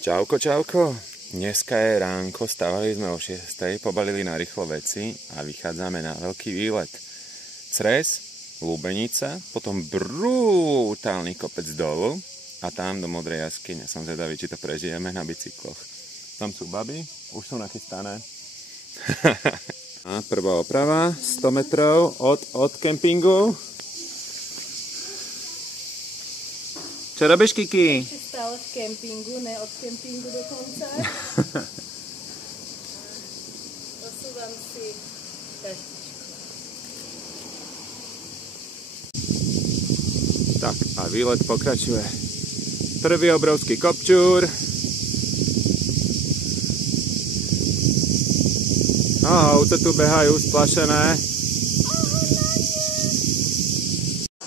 Čauko, čauko. Dneska je ránko, stávali sme o 6:00, pobalili na rýchlo veci a vychádzame na veľký výlet. Cres, Lubenica, potom brutálny kopec dolu a tam do Modrej jaskyne. Som zvedavý, či to prežijeme na bicykloch. Tam sú baby, už sú nachystané. A prvá oprava, 100 metrov od kempingu. Čo robíš, Kiki? Stále v kempingu, ne od kempingu dokonca. Posúvam si taštičku. Tak a výlet pokračuje. Prvý obrovský kopčúr. Aha, ovce tu behajú splašené.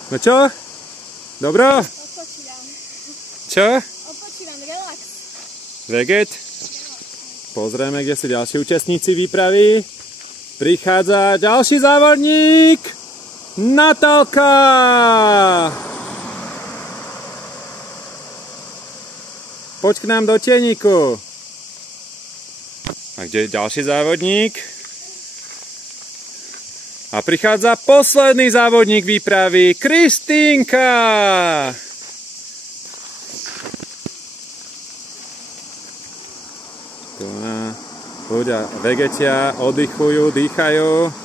No čo? Dobro? Odpočívam. Čo? Odpočívam, relax. Veget? Pozrieme, kde sú ďalší účastníci výpravy. Prichádza ďalší závodník! Natálka! Poď k nám do tieníku. A kde je ďalší závodník? A prichádza posledný závodník výpravy, Kristínka! Tu na ľudia vegetia, oddychujú, dýchajú.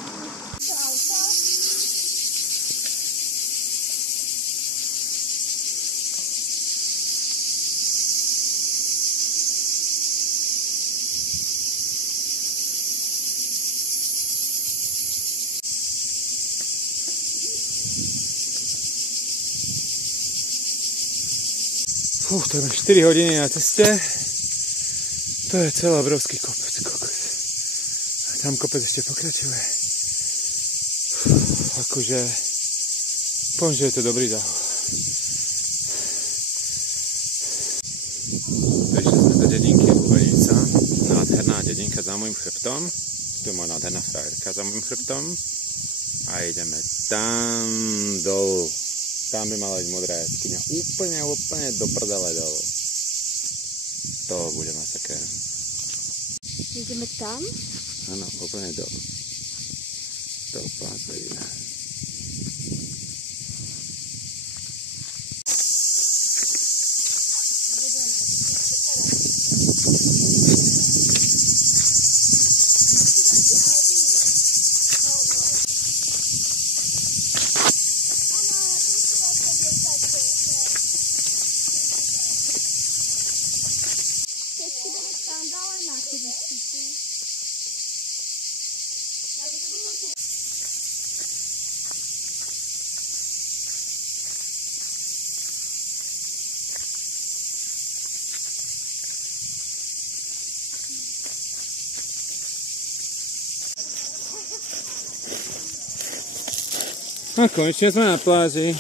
To je 4 hodiny na ceste. To je celý obrovský kopec. A tam kopec ešte pokračuje. Akože, poviem, že je to dobrý závod. Prišli sme do dedinky Lubenica. Nádherná dedinka za môjim chrbtom. Tu je moja nádherná frajerka za môjim chrbtom. A ideme tam dolu. Tam by mala byť Modrá jaskyňa. Úplne do prdele dolu. To bude masakér. Ideme tam? Áno, úplne dolu. To úplne zvedíme. A konečne sme na pláži.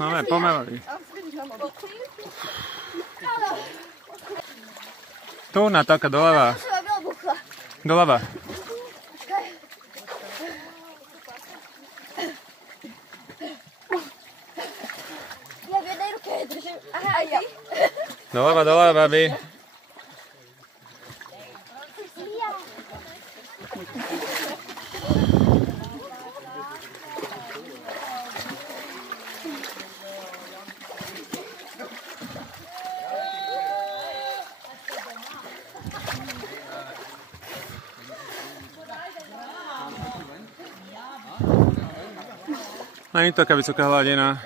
Máme pomelali. Tu, Natálka, doľava. Doľava. Ja v jednej ruke držím. Aha, ja. Doľava, babi. Není to taká vysoká hladina.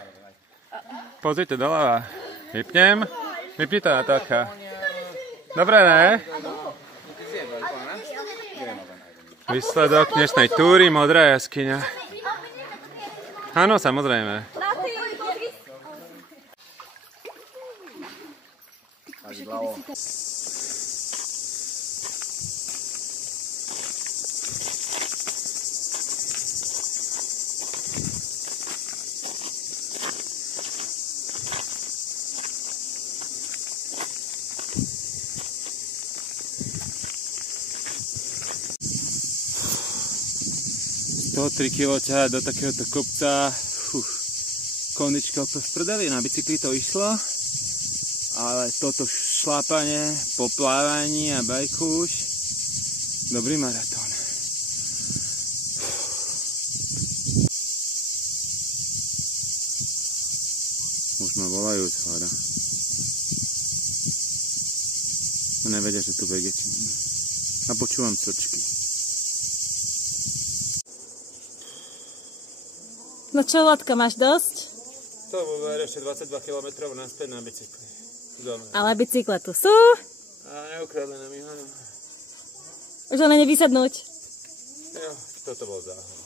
Pozrite doľava. Vypnem. Vypni to, Natálka. Dobre, ne? Výsledok dnešnej túry Modrá jaskyňa. Áno, samozrejme. 103 kg ťahať do takéhoto kopca. Kondička v prdeli, na bicykli to išlo. Ale toto šlápanie po plávaní a bajku už. Dobrý maratón. Už ma volajú z hora. Nevedia, že tu vegetím. A počúvam crčky. No čo, Vládka, máš dosť? To bolo ešte 22 km naspäť na bicykli. Dobre. Ale bicykle tu sú. A neukradli nám ich, áno. Už len nevysadnúť. Jo, toto bol záhod.